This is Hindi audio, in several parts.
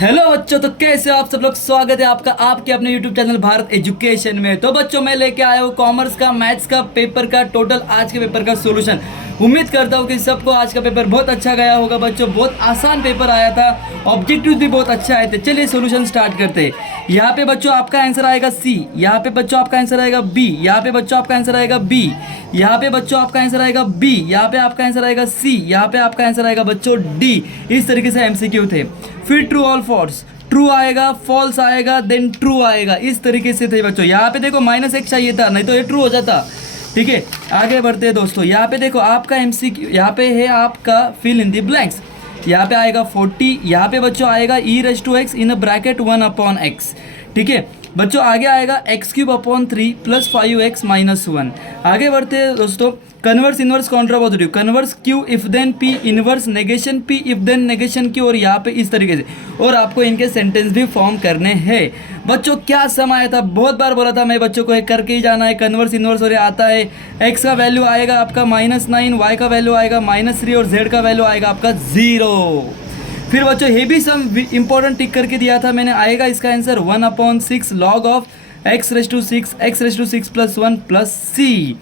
हेलो बच्चों, तो कैसे हो आप सब लोग। स्वागत है आपका आपके अपने यूट्यूब चैनल भारत एजुकेशन में। तो बच्चों, मैं लेके आया हूँ कॉमर्स का मैथ्स का पेपर का टोटल आज के पेपर का सॉल्यूशन। उम्मीद करता हूँ कि सबको आज का पेपर बहुत अच्छा गया होगा बच्चों। बहुत आसान पेपर आया था, ऑब्जेक्टिव भी बहुत अच्छा आए थे। चलिए सॉल्यूशन स्टार्ट करते हैं। यहाँ पे बच्चों आपका आंसर आएगा सी, यहाँ पे बच्चों आपका आंसर आएगा बी, यहाँ पे बच्चों आपका आंसर आएगा बी, यहाँ पे बच्चों आपका आंसर आएगा बी, यहाँ पे आपका आंसर आएगा सी, यहाँ पे आपका आंसर आएगा बच्चों डी। इस तरीके से एमसीक्यू थे। फिर ट्रू ऑल फॉल्स, ट्रू आएगा, फॉल्स आएगा, देन ट्रू आएगा। इस तरीके से थे बच्चों। यहाँ पे देखो -1 चाहिए था, नहीं तो ये ट्रू हो जाता। ठीक है, आगे बढ़ते हैं दोस्तों। यहाँ पे देखो आपका एमसीक्यू, यहाँ पे है आपका फिल इन द ब्लैंक्स। यहाँ पे आएगा 40, यहाँ पे बच्चों आएगा e⁻x इन ब्रैकेट 1/x। ठीक है बच्चों, आगे आएगा x³ 3 + 5x - 1। आगे बढ़ते हैं दोस्तों। Converse inverse contrapositive, converse q if then p, inverse negation p if then negation q, और यहाँ पे इस तरीके से। और आपको इनके सेंटेंस भी फॉर्म करने हैं बच्चों। क्या सम आया था, बहुत बार बोला था मैं बच्चों को, करके ही जाना है कन्वर्स इनवर्स। और ये आता है x का वैल्यू आएगा आपका -9, y का वैल्यू आएगा -3 और z का वैल्यू आएगा आपका 0। फिर बच्चों ये भी सम इंपॉर्टेंट टिक करके दिया था मैंने। आएगा इसका answer 1/6 log of x⁻6 x⁻6 + 1 + c।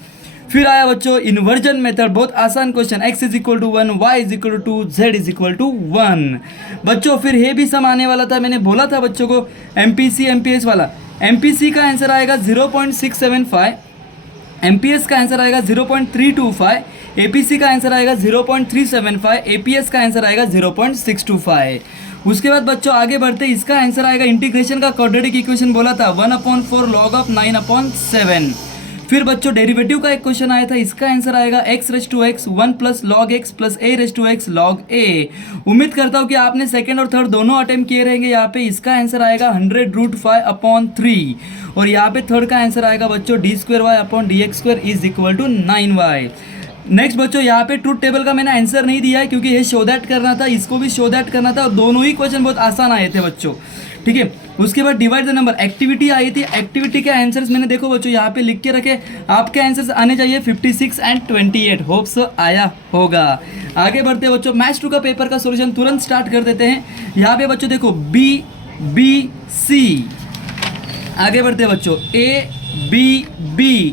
फिर आया बच्चों इन्वर्जन मेथड, बहुत आसान क्वेश्चन। x = 1, y = 2, z = 1 बच्चों। फिर ये भी सम आने वाला था, मैंने बोला था बच्चों को MPC MPS वाला। MPC का आंसर आएगा 0.675, MPS का आंसर आएगा 0.325, APC का आंसर आएगा 0.375, APS का आंसर आएगा 0.625। उसके बाद बच्चों आगे बढ़ते, इसका आंसर आएगा इंटीग्रेशन का क्वाड्रेटिक इक्वेशन बोला था 1/4 log ऑफ 9/7। फिर बच्चों डेरिवेटिव का एक क्वेश्चन आया था, इसका आंसर आएगा x⁻x 1 + log x + a⁻x log a। उम्मीद करता हूँ कि आपने सेकंड और थर्ड दोनों अटेम्प्ट किए रहेंगे। यहाँ पे इसका आंसर आएगा 100√5/3 और यहाँ पे थर्ड का आंसर आएगा बच्चों d²y/dx² = 9y। नेक्स्ट बच्चों यहाँ पे ट्रूथ टेबल का मैंने आंसर नहीं दिया है क्योंकि ये शो दैट करना था, इसको भी शो दैट करना था, और दोनों ही क्वेश्चन बहुत आसान आए थे बच्चों। ठीक है, उसके बाद डिवाइड द नंबर, एक्टिविटी आई थी। एक्टिविटी के आंसर्स मैंने देखो बच्चों यहाँ पे लिख के रखे। आपके आंसर्स आने चाहिए 56 और 28। होप्स आया होगा। आगे बढ़ते बच्चों, मैथ्स 2 का पेपर का सॉल्यूशन तुरंत स्टार्ट कर देते हैं। यहाँ पे बच्चों देखो B आगे बढ़ते बच्चों A B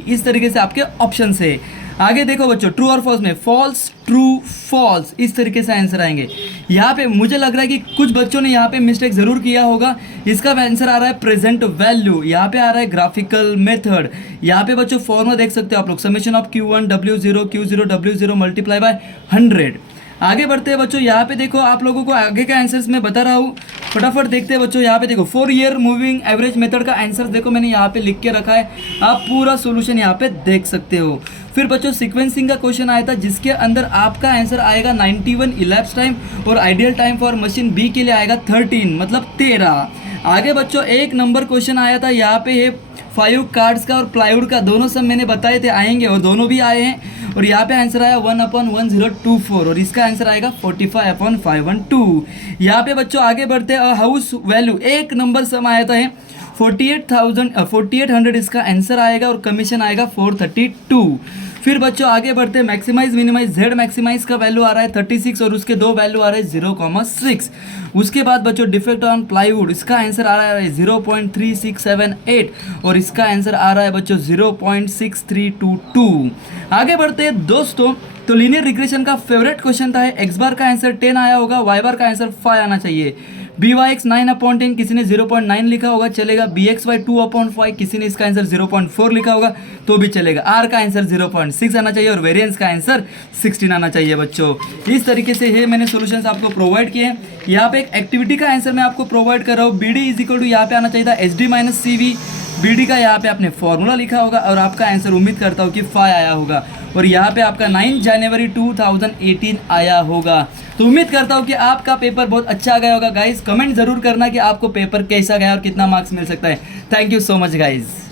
इस तरीके से आपके ऑप्शन है। आगे देखो बच्चों ट्रू और फॉल्स में फॉल्स ट्रू फॉल्स इस तरीके से आंसर आएंगे। यहाँ पे मुझे लग रहा है कि कुछ बच्चों ने यहाँ पे मिस्टेक ज़रूर किया होगा। इसका आंसर आ रहा है प्रेजेंट वैल्यू, यहाँ पे आ रहा है ग्राफिकल मेथड। यहाँ पे बच्चों फॉर्मूला देख सकते हो आप लोग, summation of Q1 W0 Q0 W0 × 100। आगे बढ़ते हैं बच्चों, यहाँ पे देखो आप लोगों को आगे के आंसर्स मैं बता रहा हूँ, फटाफट देखते हैं बच्चों। यहाँ पे देखो 4 ईयर मूविंग एवरेज मेथड का आंसर देखो मैंने यहाँ पे लिख के रखा है, आप पूरा सॉल्यूशन यहाँ पे देख सकते हो। फिर बच्चों सीक्वेंसिंग का क्वेश्चन आया था जिसके अंदर आपका आंसर आएगा 91 इलैप्स टाइम और ideal time for machine B के लिए आएगा 13 मतलब 13। आगे बच्चों एक नंबर क्वेश्चन आया था, यहाँ पे है 5 कार्ड्स का और प्लाईवुड का, दोनों सब मैंने बताए थे आएंगे और दोनों भी आए हैं। और यहाँ पे आंसर आया 1/1024 और इसका आंसर आएगा 45/512। यहाँ पे बच्चों आगे बढ़ते हैं, हाउस वैल्यू एक नंबर सम आया था 4800 इसका आंसर आएगा और कमीशन आएगा 432। फिर बच्चों आगे बढ़ते हैं, मैक्सिमाइज मिनिमाइज जेड मैक्सिमाइज का वैल्यू आ रहा है 36 और उसके दो वैल्यू आ रहे हैं 0,6। उसके बाद बच्चों डिफेक्ट ऑन प्लाईवुड, इसका आंसर आ रहा है 0.3678 और इसका आंसर आ रहा है बच्चों 0.6322। आगे बढ़ते हैं दोस्तों, तो लीनियर रिग्रेशन का फेवरेट क्वेश्चन था, x बार का आंसर 10 आया होगा, y बार का आंसर 5 आना चाहिए। BYX 9/10 किसी ने 0.9 लिखा होगा चलेगा, BXY 2/5 किसी ने इसका आंसर 0.4 लिखा होगा तो भी चलेगा। R का आंसर 0.6 आना चाहिए और वेरिएंस का आंसर 16 आना चाहिए बच्चों। इस तरीके से ये मैंने सॉल्यूशंस आपको प्रोवाइड किए हैं। यहाँ पे एक एक्टिविटी का आंसर मैं आपको प्रोवाइड कर रहा हूँ, BD = यहाँ पे आना चाहिए था SD - CV। BD का यहाँ पे आपने फॉर्मूला लिखा होगा और आपका आंसर उम्मीद करता हूँ कि 5 आया होगा और यहाँ पे आपका 9 जनवरी 2018 आया होगा। तो उम्मीद करता हूँ कि आपका पेपर बहुत अच्छा गया होगा गाइस। कमेंट जरूर करना कि आपको पेपर कैसा गया और कितना मार्क्स मिल सकता है। Thank you so much guys.